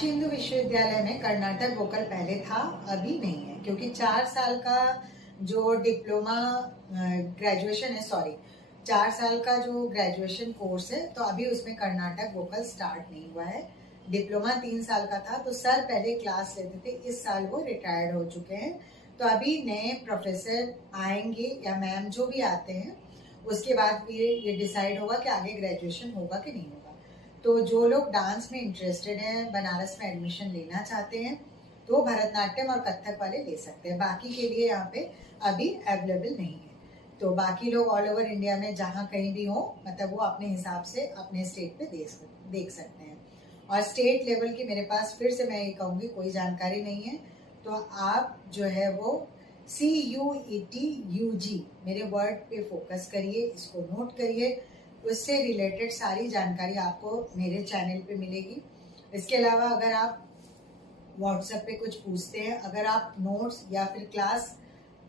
काशी हिंदू विश्वविद्यालय में कर्नाटक वोकल पहले था, अभी नहीं है, क्योंकि 4 साल का जो डिप्लोमा ग्रेजुएशन है, 4 साल का जो ग्रेजुएशन कोर्स है, तो अभी उसमें कर्नाटक वोकल स्टार्ट नहीं हुआ है। डिप्लोमा 3 साल का था, तो सर पहले क्लास लेते थे, इस साल वो रिटायर्ड हो चुके हैं। तो अभी नए प्रोफेसर आएंगे या मैम जो भी आते हैं, उसके बाद भी ये डिसाइड होगा कि आगे ग्रेजुएशन होगा कि नहीं होगा। तो जो लोग डांस में इंटरेस्टेड हैं, बनारस में एडमिशन लेना चाहते हैं, तो भरतनाट्यम और कथक वाले ले सकते हैं। बाकी के लिए यहाँ पे अभी अवेलेबल नहीं है। तो बाकी लोग ऑल ओवर इंडिया में जहाँ कहीं भी हो, मतलब वो अपने हिसाब से अपने स्टेट पे देख सकते हैं। और स्टेट लेवल की मेरे पास फिर से मैं ये कहूँगी कोई जानकारी नहीं है, तो आप जो है वो CUET UG मेरे वर्ड पे फोकस करिए, इसको नोट करिए। उससे रिलेटेड सारी जानकारी आपको मेरे चैनल पे मिलेगी। इसके अलावा अगर आप व्हाट्सएप पे कुछ पूछते हैं, अगर आप नोट्स या फिर क्लास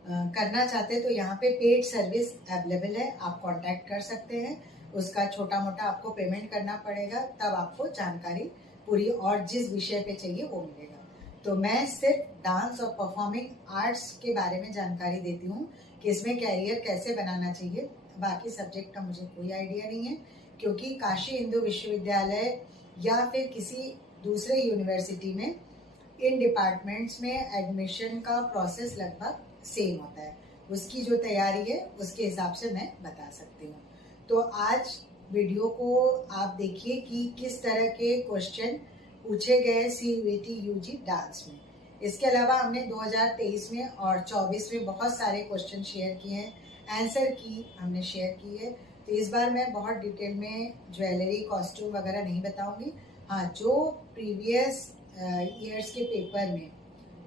करना चाहते हैं, तो यहाँ पे पेड सर्विस अवेलेबल है, आप कांटेक्ट कर सकते हैं। उसका छोटा मोटा आपको पेमेंट करना पड़ेगा, तब आपको जानकारी पूरी और जिस विषय पे चाहिए वो मिलेगा। तो मैं सिर्फ डांस और परफॉर्मिंग आर्ट्स के बारे में जानकारी देती हूँ कि इसमें कैरियर कैसे बनाना चाहिए। बाकी सब्जेक्ट का मुझे कोई आइडिया नहीं है, क्योंकि काशी हिंदू विश्वविद्यालय या फिर किसी दूसरे यूनिवर्सिटी में इन डिपार्टमेंट्स में एडमिशन का प्रोसेस लगभग सेम होता है। उसकी जो तैयारी है उसके हिसाब से मैं बता सकती हूँ। तो आज वीडियो को आप देखिए कि किस तरह के क्वेश्चन पूछे गए CUET UG डांस में। इसके अलावा हमने 2023 में और 24 में बहुत सारे क्वेश्चन शेयर किए हैं, आंसर की हमने शेयर की है। तो इस बार मैं बहुत डिटेल में ज्वेलरी, कॉस्ट्यूम वगैरह नहीं बताऊंगी। हाँ, जो प्रीवियस ईयर्स के पेपर में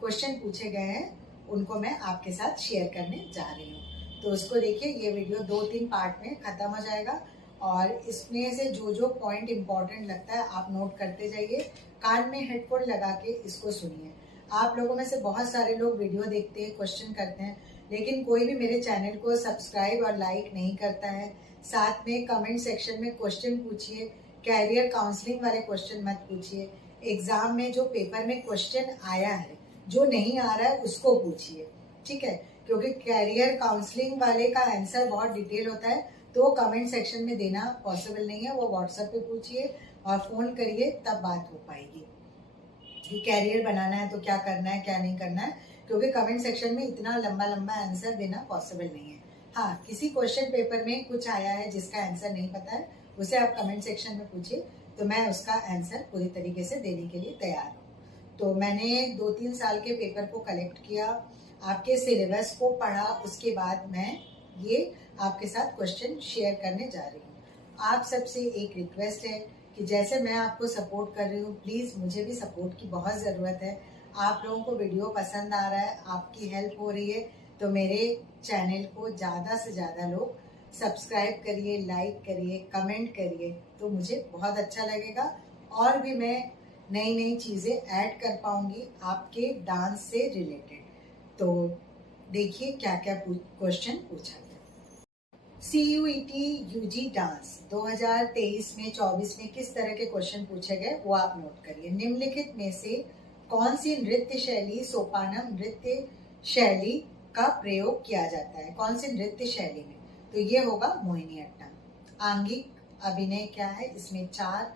क्वेश्चन पूछे गए हैं उनको मैं आपके साथ शेयर करने जा रही हूँ। तो उसको देखिए, ये वीडियो 2-3 पार्ट में खत्म हो जाएगा और इसमें से जो जो पॉइंट इम्पोर्टेंट लगता है आप नोट करते जाइए। कान में हेडफोन लगा के इसको सुनिए। आप लोगों में से बहुत सारे लोग वीडियो देखते हैं, क्वेश्चन करते हैं, लेकिन कोई भी मेरे चैनल को सब्सक्राइब और लाइक नहीं करता है। साथ में कमेंट सेक्शन में क्वेश्चन पूछिए, कैरियर काउंसलिंग वाले क्वेश्चन मत पूछिए। एग्जाम में जो पेपर में क्वेश्चन आया है, जो नहीं आ रहा है उसको पूछिए, ठीक है? क्योंकि कैरियर काउंसलिंग वाले का आंसर बहुत डिटेल होता है, तो कमेंट सेक्शन में देना पॉसिबल नहीं है। वो व्हाट्सएप पे पूछिए और फोन करिए, तब बात हो पाएगी कि कैरियर बनाना है तो क्या करना है, क्या नहीं करना है, क्योंकि कमेंट सेक्शन में इतना लंबा लंबा आंसर देना पॉसिबल नहीं है। हाँ, किसी क्वेश्चन पेपर में कुछ आया है जिसका आंसर नहीं पता है, उसे आप कमेंट सेक्शन में पूछिए, तो मैं उसका आंसर पूरी तरीके से देने के लिए तैयार हूँ। तो मैंने 2-3 साल के पेपर को कलेक्ट किया, आपके सिलेबस को पढ़ा, उसके बाद मैं ये आपके साथ क्वेश्चन शेयर करने जा रही हूँ। आप सबसे एक रिक्वेस्ट है कि जैसे मैं आपको सपोर्ट कर रही हूँ, प्लीज़ मुझे भी सपोर्ट की बहुत ज़रूरत है। आप लोगों को वीडियो पसंद आ रहा है, आपकी हेल्प हो रही है, तो मेरे चैनल को ज़्यादा से ज़्यादा लोग सब्सक्राइब करिए, लाइक करिए, कमेंट करिए, तो मुझे बहुत अच्छा लगेगा और भी मैं नई नई चीज़ें ऐड कर पाऊंगी आपके डांस से रिलेटेड। तो देखिए क्या क्या क्वेश्चन पूछा गया। CUET UG डांस 2023 में 24 में किस तरह के क्वेश्चन पूछे गए वो आप नोट करिए। निम्नलिखित में से कौन सी नृत्य शैली सोपानम नृत्य शैली का प्रयोग किया जाता है? कौन सी नृत्य शैली में? तो ये होगा मोहिनीअट्टम। आंगिक अभिनय क्या है? इसमें 4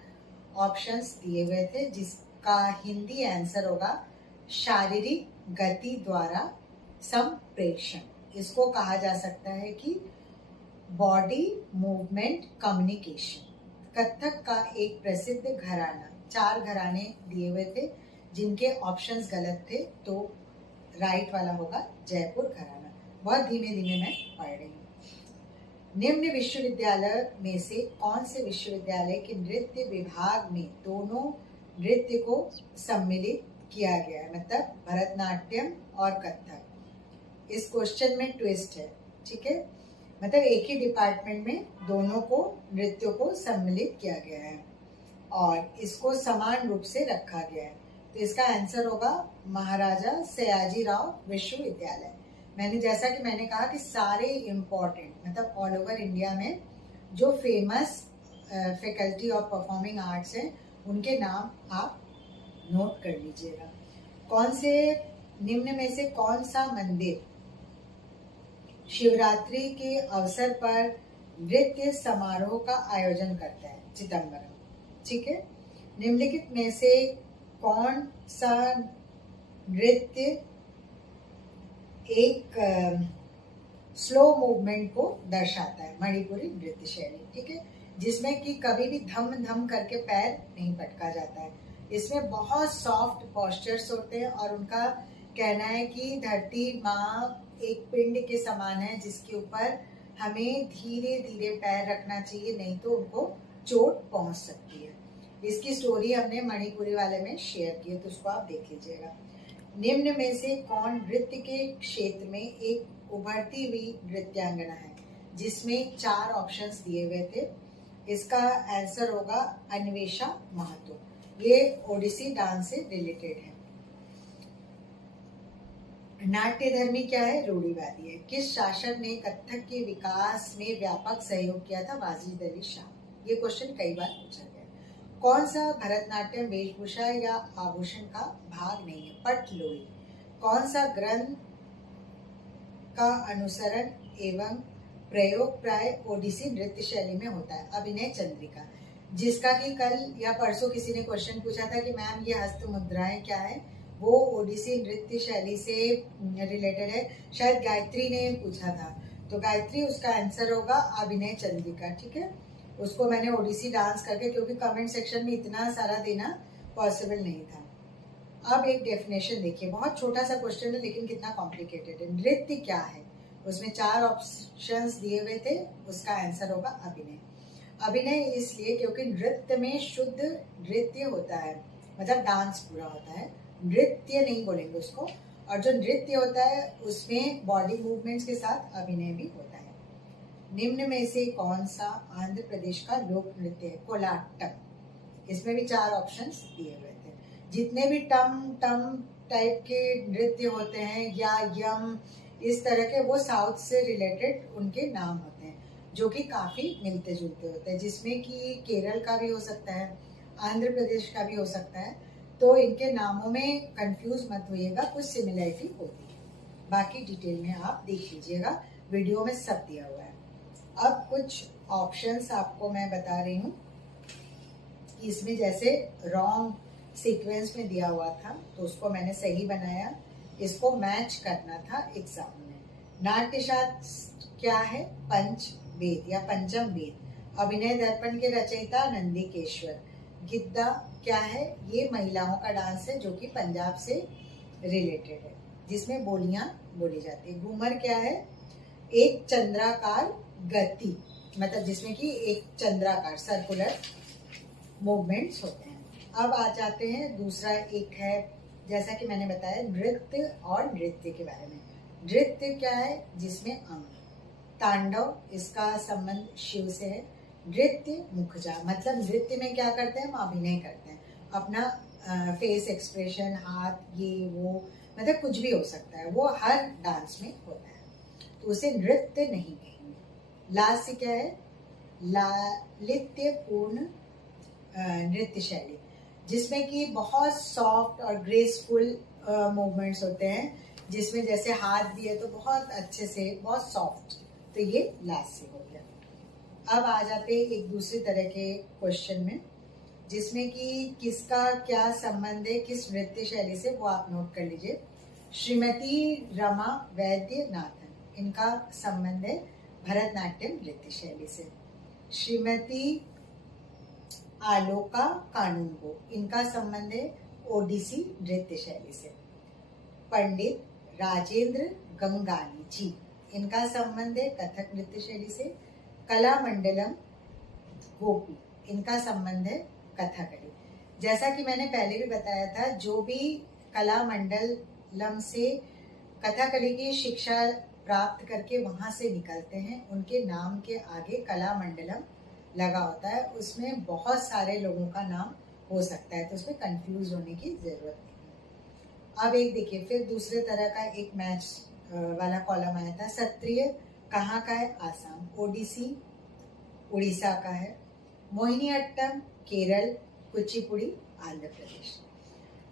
ऑप्शंस दिए गए थे, जिसका हिंदी आंसर होगा शारीरिक गति द्वारा संप्रेषण। इसको कहा जा सकता है कि बॉडी मूवमेंट कम्युनिकेशन। कथक का एक प्रसिद्ध घराना, 4 घराने दिए हुए थे जिनके ऑप्शंस गलत थे, तो राइट वाला होगा जयपुर घराना। बहुत धीमे धीमे मैं पढ़ रही हूँ। निम्न विश्वविद्यालय में से कौन से विश्वविद्यालय के नृत्य विभाग में दोनों नृत्य को सम्मिलित किया गया है, मतलब भरतनाट्यम और कथक? इस क्वेश्चन में ट्विस्ट है, ठीक है? मतलब एक ही डिपार्टमेंट में दोनों को नृत्यों को सम्मिलित किया गया है और इसको समान रूप से रखा गया है। तो इसका आंसर होगा महाराजा सयाजीराव विश्वविद्यालय। जैसा कि मैंने कहा कि सारे इम्पोर्टेंट, मतलब ऑल ओवर इंडिया में जो famous faculty of performing arts हैं, उनके नाम आप नोट कर लीजिएगा। कौन से निम्न में से कौन सा मंदिर शिवरात्रि के अवसर पर नृत्य समारोह का आयोजन करता है? चिदम्बरम। ठीक है। निम्नलिखित में से कौन सा नृत्य एक स्लो मूवमेंट को दर्शाता है? मणिपुरी नृत्य शैली। ठीक है, जिसमें कि कभी भी धम धम करके पैर नहीं पटका जाता है। इसमें बहुत सॉफ्ट पोस्चर्स होते हैं और उनका कहना है कि धरती माँ एक पिंड के समान है जिसके ऊपर हमें धीरे धीरे पैर रखना चाहिए, नहीं तो उनको चोट पहुंच सकती है। इसकी स्टोरी हमने मणिपुरी वाले में शेयर की है, तो उसको आप देख लीजिएगा। निम्न में से कौन नृत्य के क्षेत्र में एक उभरती हुई नृत्यांगना है? जिसमें 4 ऑप्शंस दिए हुए थे। इसका आंसर होगा अन्वेषा महतो। ये ओडिसी डांस से रिलेटेड है। नाट्य धर्मी क्या है? रूढ़िवादी है। किस शासक ने कथक के विकास में व्यापक सहयोग किया था? वाजिद अली शाह। ये क्वेश्चन कई बार पूछा गया। कौन सा भरतनाट्यम वेशभूषा या आभूषण का भाग नहीं है? पटलोई। कौन सा ग्रंथ का अनुसरण एवं प्रयोग प्राय ओडिसी नृत्य शैली में होता है? अभिनय चंद्रिका। जिसका कि कल या परसों किसी ने क्वेश्चन पूछा था कि मैम ये हस्त मुद्राएं क्या है, वो ओडिसी नृत्य शैली से रिलेटेड है। शायद गायत्री ने पूछा था, तो गायत्री उसका आंसर होगा अभिनय चंद्रिका। ठीक है, उसको मैंने ओडिसी डांस करके, क्योंकि कमेंट सेक्शन में इतना सारा देना पॉसिबल नहीं था। अब एक डेफिनेशन देखिए, बहुत छोटा सा क्वेश्चन है लेकिन कितना कॉम्प्लिकेटेड है। नृत्य क्या है? उसमें 4 ऑप्शंस दिए हुए थे, उसका आंसर होगा अभिनय। अभिनय इसलिए क्योंकि नृत्य में शुद्ध नृत्य होता है, मतलब डांस पूरा होता है, नृत्य नहीं बोलेंगे उसको। और जो नृत्य होता है उसमें बॉडी मूवमेंट्स के साथ अभिनय भी होता है। निम्न में से कौन सा आंध्र प्रदेश का लोक नृत्य है? कोलाट्टम। इसमें भी 4 ऑप्शंस दिए हुए थे। जितने भी टम टम टाइप के नृत्य होते हैं या यम इस तरह के, वो साउथ से रिलेटेड उनके नाम होते हैं, जो कि काफी मिलते जुलते होते हैं, जिसमें कि केरल का भी हो सकता है, आंध्र प्रदेश का भी हो सकता है। तो इनके नामों में कंफ्यूज मत होइएगा, कुछ सिमिलरिटी होती है। बाकी डिटेल में आप देख लीजिएगा, वीडियो में सब दिया हुआ है। अब कुछ ऑप्शंस आपको मैं बता रही हूँ कि इसमें जैसे रॉन्ग सीक्वेंस में दिया हुआ था तो उसको मैंने सही बनाया, इसको मैच करना था एग्जाम में। नाट्यशास्त्र क्या है? पंच वेद या पंचम वेद। अभिनय दर्पण के रचयिता नंदिकेश्वर। गिद्दा क्या है? ये महिलाओं का डांस है जो कि पंजाब से रिलेटेड है, जिसमें बोलियां बोली जाती है। घूमर क्या है? एक चंद्राकार गति, मतलब जिसमें कि एक चंद्राकार सर्कुलर मूवमेंट्स होते हैं। अब आ जाते हैं दूसरा, एक है जैसा कि मैंने बताया नृत्य और नृत्य के बारे में। नृत्य क्या है? जिसमें अंग। तांडव, इसका संबंध शिव से है। नृत्य मुखजा, मतलब नृत्य में क्या करते हैं? हम अभिनय करते हैं, अपना फेस एक्सप्रेशन, हाथ, ये वो, मतलब कुछ भी हो सकता है, वो हर डांस में होता है, तो उसे नृत्य नहीं कहेंगे। लास्य क्या है? लालित्यपूर्ण नृत्य शैली, जिसमें कि बहुत सॉफ्ट और ग्रेसफुल मूवमेंट्स होते हैं, जिसमें जैसे हाथ भी है तो बहुत अच्छे से, बहुत सॉफ्ट, तो ये लास्य हो गया। अब आ जाते एक दूसरी तरह के क्वेश्चन में, जिसमें कि किसका क्या संबंध है किस नृत्य शैली से, वो आप नोट कर लीजिए। श्रीमती रमा वैद्यनाथन, इनका संबंध है भरतनाट्यम नृत्य शैली से। श्रीमती आलोका कानूनगो, इनका संबंध है ओडिसी नृत्य शैली से। पंडित राजेंद्र गंगानी जी, इनका संबंध है कथक नृत्य शैली से। कलामंडलम गोपी, इनका संबंध है कथकली। जैसा कि मैंने पहले भी बताया था, जो भी कलामंडलम से कथकली की शिक्षा प्राप्त करके वहां से निकलते हैं, उनके नाम के आगे कलामंडलम लगा होता है। उसमें बहुत सारे लोगों का नाम हो सकता है, तो उसमें कंफ्यूज होने की जरूरत नहीं। अब एक देखिए, फिर दूसरे तरह का एक मैच वाला कॉलम आया था। सत्रिय कहाँ का है? आसाम। ओडिसी उड़ीसा का है। मोहिनीअट्टम केरल। कुचिपुड़ी आंध्र प्रदेश।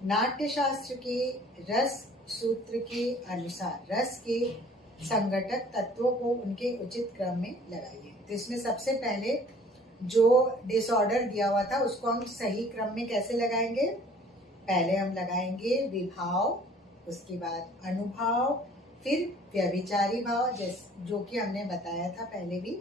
नाट्य शास्त्र के रस सूत्र के अनुसार रस के संघटक तत्वों को उनके उचित क्रम में लगाइए। तो इसमें सबसे पहले जो डिसऑर्डर दिया हुआ था उसको हम सही क्रम में कैसे लगाएंगे? पहले हम लगाएंगे विभाव, उसके बाद अनुभाव, फिर व्यभिचारी भाव, जो कि हमने बताया था पहले भी।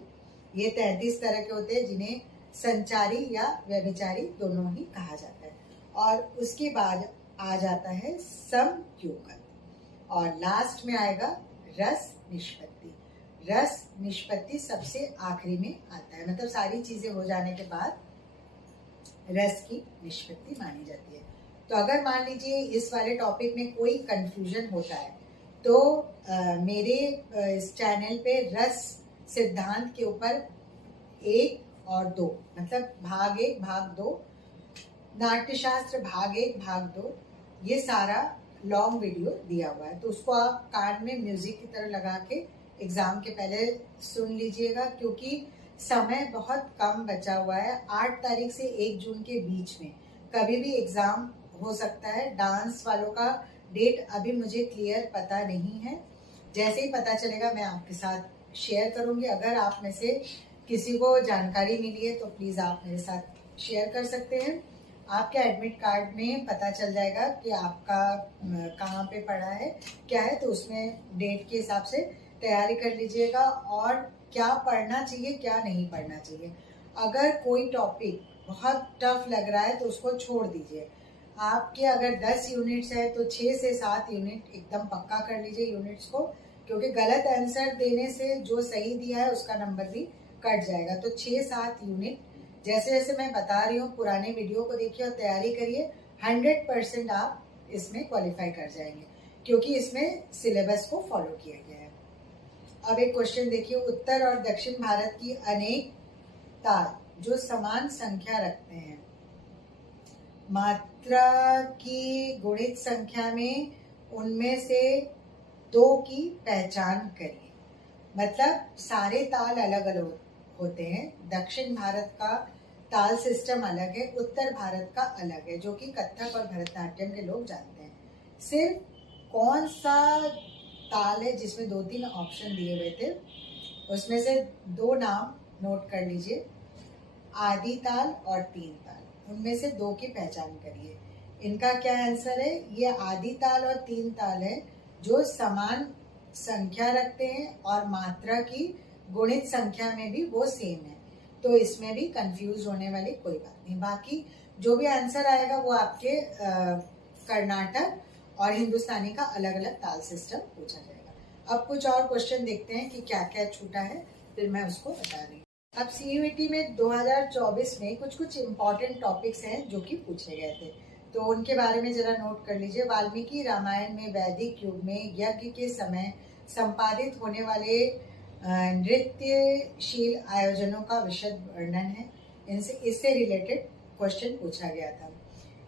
ये 33 तरह के होते हैं जिन्हें संचारी या व्यभिचारी दोनों ही कहा जाता है। और उसके बाद आ जाता है समयोगन, और लास्ट में आएगा रस निष्पत्ति। रस निष्पत्ति सबसे आखिरी में आता है, मतलब सारी चीजें हो जाने के बाद रस की निष्पत्ति मानी जाती है। तो अगर मान लीजिए इस वाले टॉपिक में कोई कंफ्यूजन होता है तो मेरे इस चैनल पे रस सिद्धांत के ऊपर 1 और 2, मतलब भाग 1 भाग 2, नाट्यशास्त्र भाग 1 भाग 2, ये सारा लॉन्ग वीडियो दिया हुआ है। तो उसको आप कान में म्यूजिक की तरह लगा के एग्जाम के पहले सुन लीजिएगा, क्योंकि समय बहुत कम बचा हुआ है। 8 तारीख से 1 जून के बीच में कभी भी एग्जाम हो सकता है। डांस वालों का डेट अभी मुझे क्लियर पता नहीं है, जैसे ही पता चलेगा मैं आपके साथ शेयर करूंगी। अगर आप में से किसी को जानकारी मिली है तो प्लीज आप मेरे साथ शेयर कर सकते हैं। आपके एडमिट कार्ड में पता चल जाएगा कि आपका कहाँ पे पड़ा है, क्या है, तो उसमें डेट के हिसाब से तैयारी कर लीजिएगा और क्या पढ़ना चाहिए क्या नहीं पढ़ना चाहिए। अगर कोई टॉपिक बहुत टफ लग रहा है तो उसको छोड़ दीजिए। आपके अगर 10 यूनिट्स है तो 6 से 7 यूनिट एकदम पक्का कर लीजिए यूनिट्स को, क्योंकि गलत आंसर देने से जो सही दिया है उसका नंबर भी कट जाएगा। तो 6-7 यूनिट जैसे जैसे मैं बता रही हूँ पुराने वीडियो को देखिए और तैयारी करिए। 100% आप इसमें क्वालिफाई कर जाएंगे, क्योंकि इसमें सिलेबस को फॉलो किया गया है। अब एक क्वेश्चन देखिए, उत्तर और दक्षिण भारत की अनेक ताल जो समान संख्या रखते हैं, मात्रा की गुणित संख्या में उनमें से 2 की पहचान करिए। मतलब सारे ताल अलग अलग होते हैं। दक्षिण भारत का ताल सिस्टम अलग है, उत्तर भारत का अलग है, जो कि कथक और भरतनाट्यम के लोग जानते हैं। सिर्फ कौन सा ताल है जिसमें 2-3 ऑप्शन दिए हुए थे, उसमें से 2 नाम नोट कर लीजिए, आदि ताल और 3 ताल। उनमें से 2 की पहचान करिए। इनका क्या आंसर है? ये आदि ताल और 3 ताल है जो समान संख्या रखते हैं और मात्रा की गुणित संख्या में भी वो सेम है। तो इसमें भी कंफ्यूज होने वाली कोई बात नहीं। बाकी जो भी आंसर आएगा वो आपके कर्नाटक और हिंदुस्तानी का अलग अलग ताल सिस्टम पूछा जाएगा। अब कुछ और क्वेश्चन देखते हैं कि क्या क्या छूटा है, फिर मैं उसको बता रही हूँ। अब CUET में 2024 में कुछ इम्पोर्टेंट टॉपिक्स हैं जो कि पूछे गए थे, तो उनके बारे में जरा नोट कर लीजिए। वाल्मीकि रामायण में वैदिक युग में यज्ञ के समय संपादित होने वाले नृत्यशील आयोजनों का विशद वर्णन है। इससे रिलेटेड क्वेश्चन पूछा गया था।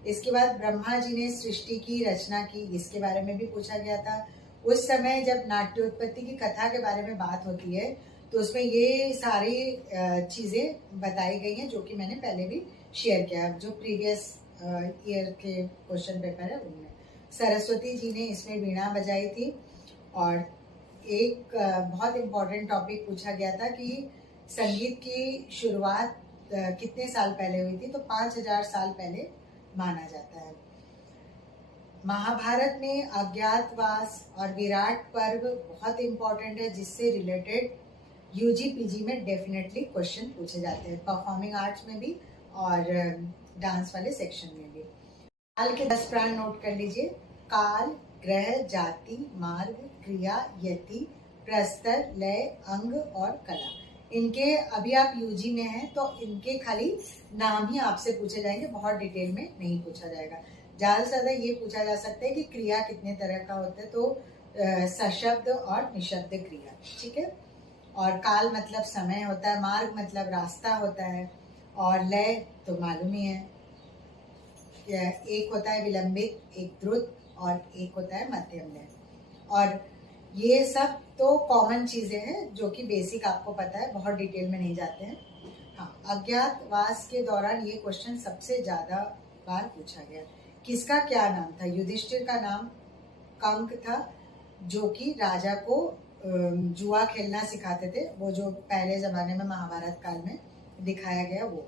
इसके बाद ब्रह्मा जी ने सृष्टि की रचना की, इसके बारे में भी पूछा गया था। उस समय जब नाट्योत्पत्ति की कथा के बारे में बात होती है तो उसमें ये सारी चीजें बताई गई हैं जो कि मैंने पहले भी शेयर किया, जो प्रीवियस ईयर के क्वेश्चन पेपर है उनमें। सरस्वती जी ने इसमें वीणा बजाई थी। और एक बहुत इम्पोर्टेंट टॉपिक पूछा गया था कि संगीत की शुरुआत कितने साल पहले हुई थी, तो 5000 साल पहले माना जाता है। महाभारत में अज्ञातवास और विराट पर्व बहुत इम्पोर्टेंट है, जिससे रिलेटेड UG-PG में डेफिनेटली क्वेश्चन पूछे जाते हैं, परफॉर्मिंग आर्ट्स में भी और डांस वाले सेक्शन में भी। काल के 10 प्राण नोट कर लीजिए। काल, ग्रह, जाति, मार्ग, क्रिया, यति, प्रस्तर, लय, अंग और कला। इनके अभी आप UG में हैं तो इनके खाली नाम ही आपसे पूछे जाएंगे, बहुत डिटेल में नहीं पूछा जाएगा। ज्यादा से ज्यादा ये पूछा जा सकता है कि क्रिया कितने तरह का होता है, तो सशब्द और निशब्द क्रिया, ठीक है। और काल मतलब समय होता है, मार्ग मतलब रास्ता होता है, और लय तो मालूम ही है, एक होता है विलंबित, एक द्रुत और एक होता है मध्यम लय। और ये सब तो कॉमन चीजें हैं जो कि बेसिक आपको पता है, बहुत डिटेल में नहीं जाते हैं। हाँ, अज्ञातवास के दौरान ये क्वेश्चन सबसे ज्यादा बार पूछा गया। किसका क्या नाम था? युधिष्ठिर का नाम कंक था, जो कि राजा को जुआ खेलना सिखाते थे, वो जो पहले जमाने में महाभारत काल में दिखाया गया वो।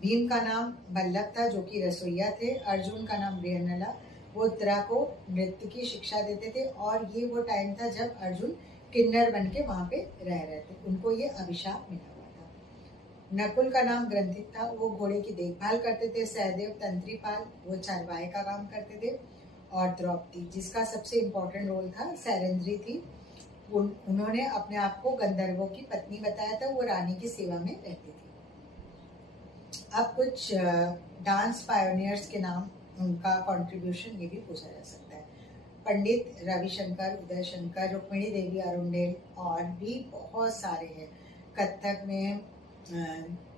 भीम का नाम बल्लभ था, जो कि रसोइया थे। अर्जुन का नाम बृहन्नला, वो उत्तरा को नृत्य की शिक्षा देते थे, और ये वो टाइम था जब अर्जुन किन्नर बन के वहाँ पे रह रहे थे, उनको ये अभिशाप मिला हुआ था। नकुल का नाम ग्रंथित था, वो घोड़े की देखभाल करते थे। सहदेव तंत्रीपाल, वो चारवाए का काम करते थे। और द्रौपदी, जिसका सबसे इम्पोर्टेंट रोल था, सैरंध्री थी, उन्होंने अपने आप को गंधर्वों की पत्नी बताया था, वो रानी की सेवा में रहती थी। अब कुछ डांस पायोनियर्स के नाम, उनका कंट्रीब्यूशन ये भी पूछा जा सकता है। पंडित रविशंकर, उदय शंकर, रुक्मिणी देवी अरुंडेल, और भी बहुत सारे हैं। कथक में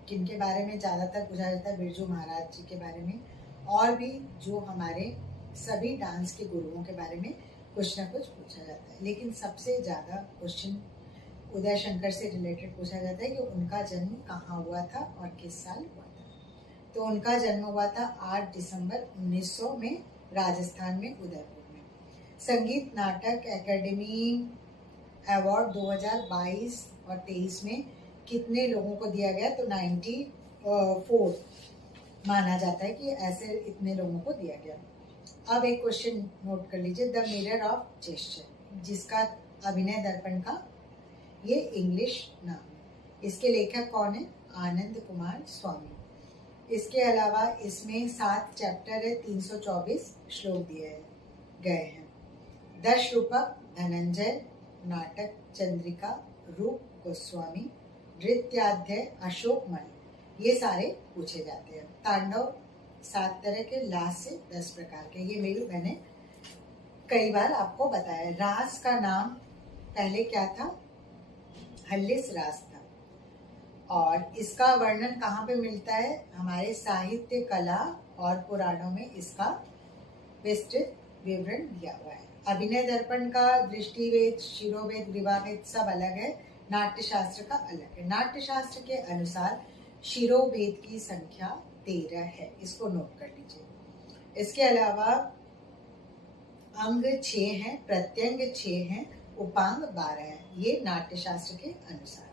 किनके बारे में ज़्यादातर पूछा जाता है? बिरजू महाराज जी के बारे में, और भी जो हमारे सभी डांस के गुरुओं के बारे में कुछ ना कुछ पूछा जाता है। लेकिन सबसे ज़्यादा क्वेश्चन उदय शंकर से रिलेटेड पूछा जाता है कि उनका जन्म कहाँ हुआ था और किस साल हुआ था। तो उनका जन्म हुआ था 8 दिसंबर 1900 में, राजस्थान में, उदयपुर में। संगीत नाटक एकेडमी अवार्ड 2022 और 23 में कितने लोगों को दिया गया? तो 94 माना जाता है कि ऐसे इतने लोगों को दिया गया। अब एक क्वेश्चन नोट कर लीजिए, द मिरर ऑफ जेस्चर, जिसका अभिनय दर्पण का ये इंग्लिश नाम है। इसके लेखक कौन है? आनंद कुमार स्वामी। इसके अलावा इसमें 7 चैप्टर है, 324 श्लोक दिए गए हैं। दश रूपक धनंजय, नाटक चंद्रिका, रूप गोस्वामी, नृत्याध्याय अशोकमल, ये सारे पूछे जाते हैं। तांडव 7 तरह के, लास से 10 प्रकार के, ये मैंने कई बार आपको बताया। रास का नाम पहले क्या था? हल्लिस रास था। और इसका वर्णन कहाँ पे मिलता है? हमारे साहित्य, कला और पुराणों में इसका विस्तृत विवरण दिया हुआ है। अभिनय दर्पण का दृष्टिवेद, शिरोवेद, ग्रीवावेद सब अलग है, नाट्यशास्त्र का अलग है। नाट्यशास्त्र के अनुसार शिरोवेद की संख्या 13 है, इसको नोट कर लीजिए। इसके अलावा अंग 6 हैं, प्रत्यंग 6 हैं, उपांग 12 है, ये नाट्यशास्त्र के अनुसार है।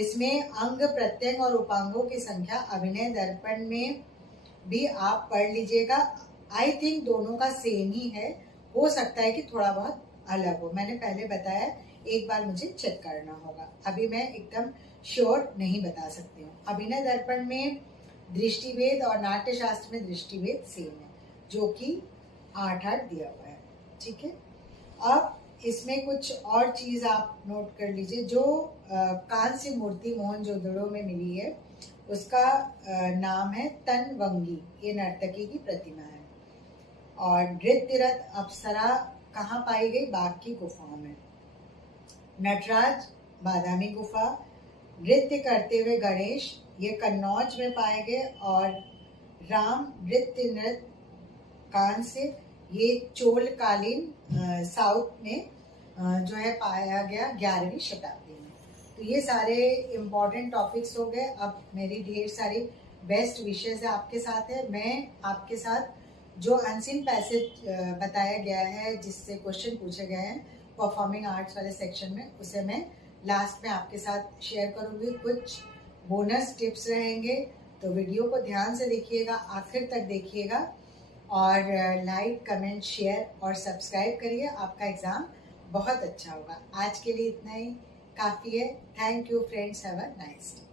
इसमें अंग, प्रत्यंग और उपांगों की संख्या अभिनय दर्पण में भी आप पढ़ लीजिएगा। आई थिंक दोनों का सेम ही है, हो सकता है कि थोड़ा बहुत अलग हो, मैंने पहले बताया, एक बार मुझे चेक करना होगा, अभी मैं एकदम श्योर नहीं बता सकती हूँ। अभिनय दर्पण में दृष्टिवेद और नाट्यशास्त्र में दृष्टिवेद सेम है, जो कि 8-8 दिया हुआ है। ठीक है, अब इसमें कुछ और चीज आप नोट कर लीजिए। जो कांस्य मूर्ति मोहनजोदड़ो में मिली है, उसका नाम है तनवंगी, ये नर्तकी की प्रतिमा है। और नृत्यरत अप्सरा कहाँ पाई गई? बाघ की गुफाओं में। नटराज बादामी गुफा। नृत्य करते हुए गणेश, ये कन्नौज में पाए गए। और राम नृत्य कांस्य, ये चोलकालीन साउथ में जो है पाया गया 11वीं शताब्दी में। तो ये सारे इम्पोर्टेंट टॉपिक्स हो गए। अब मेरी ढेर सारी बेस्ट विशेष आपके साथ है। मैं आपके साथ जो अनसीन पैसेज बताया गया है, जिससे क्वेश्चन पूछे गए हैं परफॉर्मिंग आर्ट्स वाले सेक्शन में, उसे मैं लास्ट में आपके साथ शेयर करूँगी। कुछ बोनस टिप्स रहेंगे, तो वीडियो को ध्यान से देखिएगा, आखिर तक देखिएगा, और लाइक, कमेंट, शेयर और सब्सक्राइब करिए। आपका एग्ज़ाम बहुत अच्छा होगा। आज के लिए इतना ही काफ़ी है। Thank you friends, have a nice day.